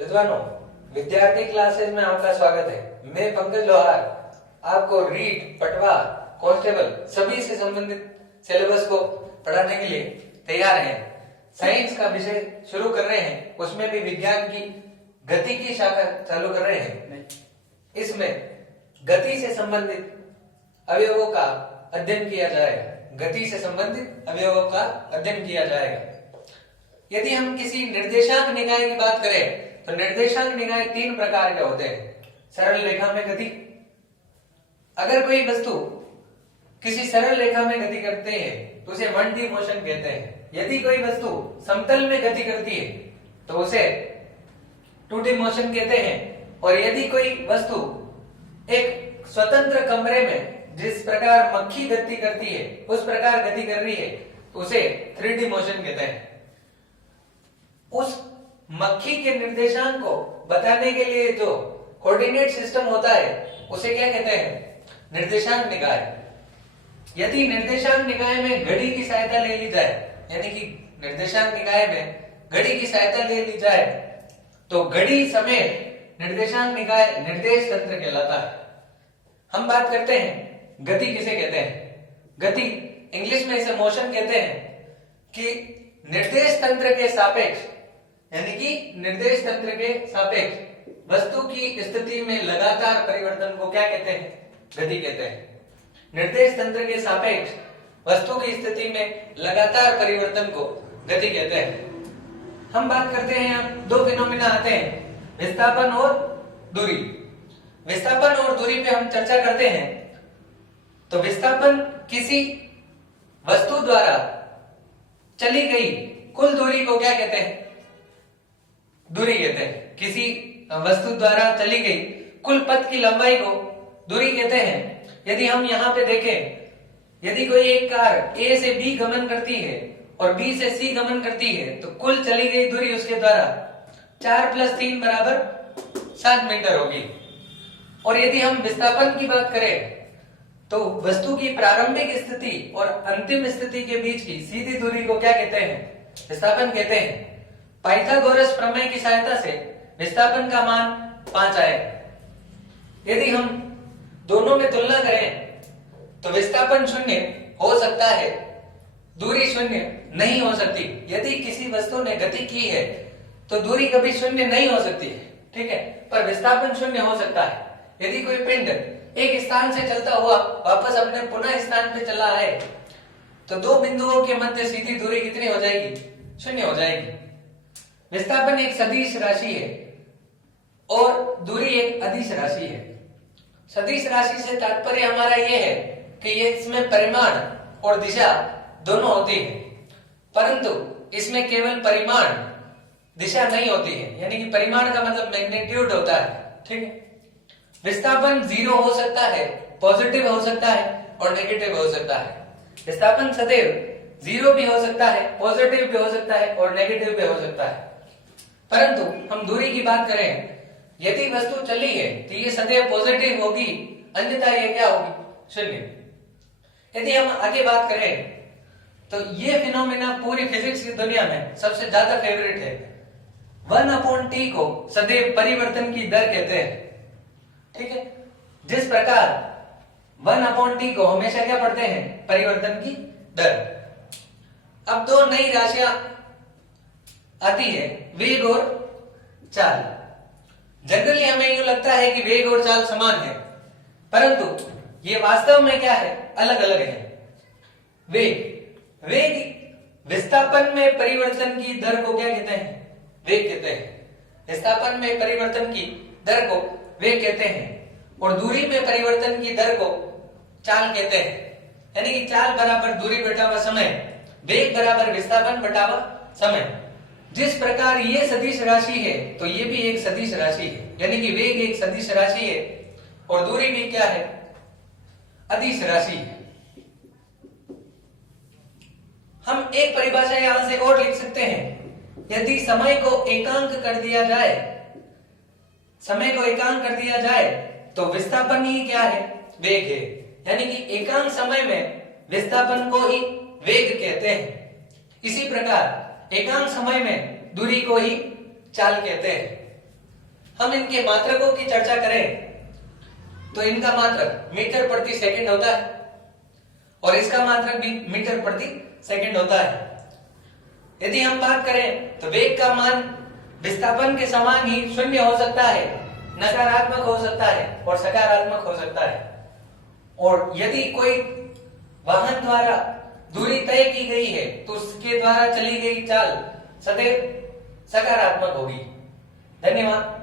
विद्वानों, विद्यार्थी क्लासेस में आपका स्वागत है। मैं पंकज लोहार आपको रीट, पटवा, कांस्टेबल सभी से संबंधित सिलेबस को पढ़ाने के लिए तैयार हैं। साइंस का विषय शुरू कर रहे हैं, उसमें भी विज्ञान की गति की शाखा चालू कर रहे हैं। इसमें गति से संबंधित अवयवों का अध्ययन किया जाएगा। गति से संबंधित अवयवों का अध्ययन किया जाएगा। यदि हम किसी निर्देशांक निकाय की बात करें तो निर्देशांक निकाय 3 प्रकार के होते हैं। सरल रेखा में गति, अगर कोई वस्तु किसी सरल रेखा में गति करते हैं तो उसे 1D मोशन कहते हैं। यदि कोई वस्तु समतल में गति करती है तो उसे 2D मोशन कहते हैं। और यदि कोई वस्तु एक स्वतंत्र कमरे में जिस प्रकार मक्खी गति करती है उस प्रकार गति कर रही है तो उसे 3D मोशन कहते हैं। उस मक्खी के निर्देशांक को बताने के लिए जो कोऑर्डिनेट सिस्टम होता है उसे क्या कहते हैं? निर्देशांक निकाय। यदि निर्देशांक निकाय में घड़ी की सहायता ले ली जाए, यानी कि निर्देशांक निकाय में घड़ी की सहायता ले ली जाए तो घड़ी समेत निर्देशांक निकाय निर्देश तंत्र कहलाता है। हम बात करते हैं गति किसे कहते हैं। गति इंग्लिश में इसे मोशन कहते हैं कि निर्देश तंत्र के सापेक्ष, यानी कि निर्देश तंत्र के सापेक्ष वस्तु की स्थिति में लगातार परिवर्तन को क्या कहते हैं? गति कहते हैं। निर्देश तंत्र के सापेक्ष वस्तु की स्थिति में लगातार परिवर्तन को गति कहते हैं। हम बात करते हैं, 2 फिनोमिना आते हैं, विस्थापन और दूरी। विस्थापन और दूरी पे हम चर्चा करते हैं तो विस्थापन किसी वस्तु द्वारा चली गई कुल दूरी को क्या कहते हैं? दूरी कहते हैं। किसी वस्तु द्वारा चली गई कुल पथ की लंबाई को दूरी कहते हैं। यदि हम यहाँ पे देखें, यदि कोई एक कार A से B गमन करती है और B से C गमन करती है तो कुल चली गई दूरी उसके द्वारा 4 + 3 = 7 मीटर होगी। और यदि हम विस्थापन की बात करें तो वस्तु की प्रारंभिक स्थिति और अंतिम स्थिति के बीच की सीधी दूरी को क्या कहते हैं? विस्थापन कहते हैं। पाइथागोरस प्रमेय की सहायता से विस्थापन का मान 5 आए। यदि हम दोनों में तुलना करें तो विस्थापन 0 हो सकता है, दूरी 0 नहीं हो सकती। यदि किसी वस्तु ने गति की है तो दूरी कभी 0 नहीं हो सकती है, ठीक है, पर विस्थापन 0 हो सकता है। यदि कोई पिंड एक स्थान से चलता हुआ वापस अपने पुनः स्थान पे चला है तो 2 बिंदुओं के मध्य सीधी दूरी कितनी हो जाएगी? 0 हो जाएगी। विस्थापन एक सदिश राशि है और दूरी एक अदिश राशि है। सदिश राशि से तात्पर्य हमारा यह है कि ये इसमें परिमाण और दिशा दोनों होती है, परंतु इसमें केवल परिमाण, दिशा नहीं होती है। यानी कि परिमाण का मतलब मैग्नीट्यूड होता है, ठीक है। विस्थापन 0 हो सकता है, पॉजिटिव हो सकता है और नेगेटिव हो सकता है। विस्थापन सदैव 0 भी हो सकता है, पॉजिटिव भी हो सकता है और नेगेटिव भी हो सकता है। परंतु हम दूरी की बात करें, यदि वस्तु चली है तो ये सदैव पॉजिटिव होगी, अन्यथा ये क्या होगी? 0। यदि हम आगे बात करें तो ये फिनोमेना पूरी फिजिक्स की दुनिया में सबसे ज्यादा फेवरेट है। 1/t को सदैव परिवर्तन की दर कहते हैं, ठीक है। जिस प्रकार 1/t को हमेशा क्या पढ़ते हैं? परिवर्तन की दर। अब 2 नई राशियां आती है, वेग और चाल। जनरली हमें यूं लगता है कि वेग और चाल समान है, परंतु ये वास्तव में क्या है? अलग अलग है। वेग विस्थापन में परिवर्तन की दर को क्या कहते हैं? वेग कहते हैं। विस्थापन में परिवर्तन की दर को वेग कहते हैं और दूरी में परिवर्तन की दर को चाल कहते हैं। यानी कि चाल बराबर दूरी बटावा समय, वेग बराबर विस्थापन बटावा समय। जिस प्रकार ये सदिश राशि है तो ये भी एक सदिश राशि है, यानी कि वेग एक सदिश राशि है और दूरी भी क्या है? अदिश राशि है। हम एक परिभाषा यहां से और लिख सकते हैं, यदि समय को एकांक कर दिया जाए, समय को एकांक कर दिया जाए तो विस्थापन ही क्या है? वेग है। यानी कि एकांक समय में विस्थापन को ही वेग कहते हैं। इसी प्रकार एकांक समय में दूरी को ही चाल कहते हैं। हम इनके मात्रकों की चर्चा करें तो इनका मात्रक मीटर प्रति सेकंड होता है और इसका मात्रक भी मीटर प्रति सेकंड होता है। यदि हम बात करें तो वेग का मान विस्थापन के समान ही शून्य हो सकता है, नकारात्मक हो सकता है और सकारात्मक हो सकता है। और यदि कोई वाहन द्वारा दूरी तय की गई है तो उसके द्वारा चली गई चाल सदैव सकारात्मक होगी। धन्यवाद।